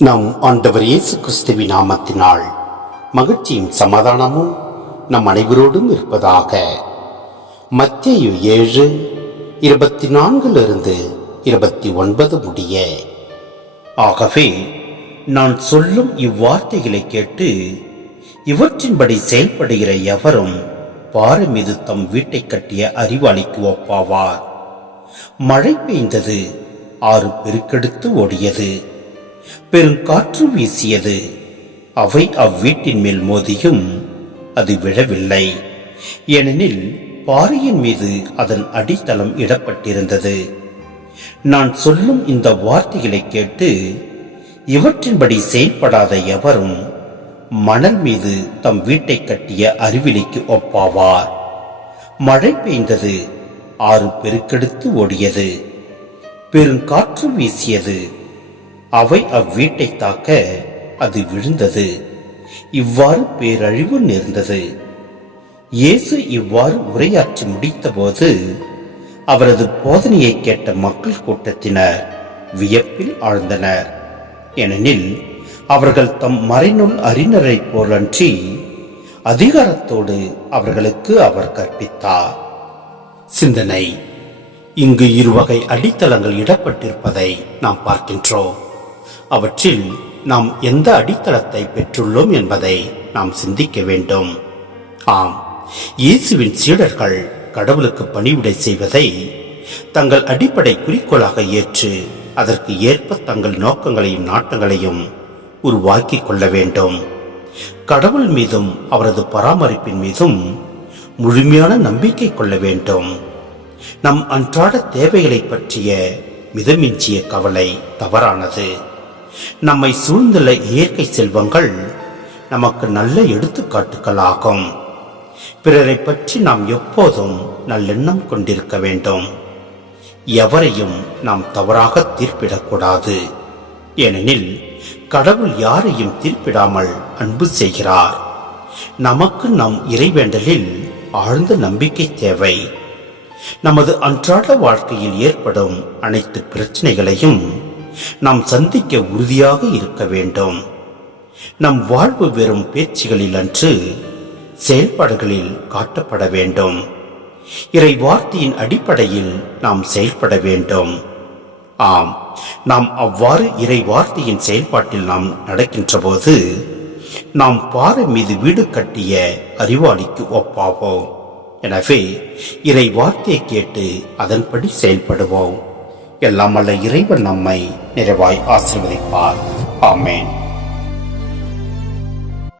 நம் ஆண்டவர் இயேசு கிறிஸ்துவி நாமத்தினால் மகிழ்ச்சியும் சமாதானமும் நம் அனைவரோடும் இருப்பதாக. மத்திய ஏழு இருபத்தி நான்கிலிருந்து இருபத்தி ஒன்பது முடிய. ஆகவே நான் சொல்லும் இவ்வார்த்தைகளை கேட்டு இவற்றின்படி செயல்படுகிற எவரும் பாறை மீது தம் வீட்டை கட்டிய அறிவாளிக்கு ஒப்பாவார். மழை பெய்ந்தது ஆறு பெருக்கெடுத்து ஓடியது. பெருங்காற்று வீசியது. அவை அவ்வீட்டின் மேல் மோதியும் அது விழவில்லை. ஏனெனில் பாறையின் மீது அதன் அடித்தளம் இடப்பட்டிருந்தது. நான் சொல்லும் இந்த வார்த்தைகளை கேட்டு இவற்றின்படி செயல்படாத எவரும் மணல் மீது தம் வீட்டை கட்டிய அறிவிலிக்கு ஒப்பாவார். மழை பெய்ந்தது ஆறு பெருக்கெடுத்து ஓடியது. பெருங்காற்று வீசியது அவை அவ்வீட்டை தாக்க அது விழுந்தது. இவ்வாறு பேரழிவு நேர்ந்தது. இயேசு இவ்வாறு உரையாற்றி முடித்தபோது அவரது போதனையை கேட்ட மக்கள் கூட்டத்தினர் வியப்பில் ஆழ்ந்தனர். ஏனெனில் அவர்கள் தம் மறைநூல் அறிஞரைப் போலன்றி அதிகாரத்தோடு அவர்களுக்கு அவர் கற்பித்தார். சிந்தனை. இங்கு இருவகை அடித்தளங்கள் இடப்பட்டிருப்பதை நாம் பார்க்கின்றோம். அவற்றில் நாம் எந்த அடித்தளத்தை பெற்றுள்ளோம் என்பதை நாம் சிந்திக்க வேண்டும். ஆம் இயேசுவின் சீடர்கள் கடவுளுக்கு பணிவிடை செய்வதை தங்கள் அடிப்படை குறிக்கோளாக ஏற்று அதற்கு ஏற்ப தங்கள் நோக்கங்களையும் நாட்டங்களையும் உருவாக்கிக் கொள்ள வேண்டும். கடவுள் மீதும் அவரது பராமரிப்பின் மீதும் முழுமையான நம்பிக்கை கொள்ள வேண்டும். நம் அன்றாட தேவைகளை பற்றிய மிதமிஞ்சிய கவலை தவறானது. நம்மை சூழ்ந்துள்ள இயற்கை செல்வங்கள் நமக்கு நல்ல எடுத்துக்காட்டுகளாகும். பிறரை பற்றி நாம் எப்போதும் நல்லெண்ணம் கொண்டிருக்க வேண்டும். எவரையும் நாம் தவறாக தீர்ப்பிடக்கூடாது. ஏனெனில் கடவுள் யாரையும் தீர்ப்பிடாமல் அன்பு செய்கிறார். நமக்கு நம் இறைவேண்டலில் ஆழ்ந்த நம்பிக்கை தேவை. நமது அன்றாட வாழ்க்கையில் ஏற்படும் அனைத்து பிரச்சனைகளையும் நாம் சந்திக்க உறுதியாக இருக்க வேண்டும். நம் வாழ்வு வெறும் பேச்சுகளில் அன்று செயல்பாடுகளில் காட்டப்பட வேண்டும். இறை வார்த்தையின் அடிப்படையில் நாம் செயல்பட வேண்டும். ஆம் நாம் அவ்வாறு இறை வார்த்தையின் செயல்பாட்டில் நாம் நடக்கின்ற போது நாம் பாறை மீது வீடு கட்டிய அறிவாளிக்கு ஒப்பாவோம். எனவே இறை வார்த்தையை கேட்டு அதன்படி செயல்படுவோம். எல்லாம் அல்ல இறைவன் நம்மை நிறைவாய் ஆசிர்வதிப்பார். ஆமேன்.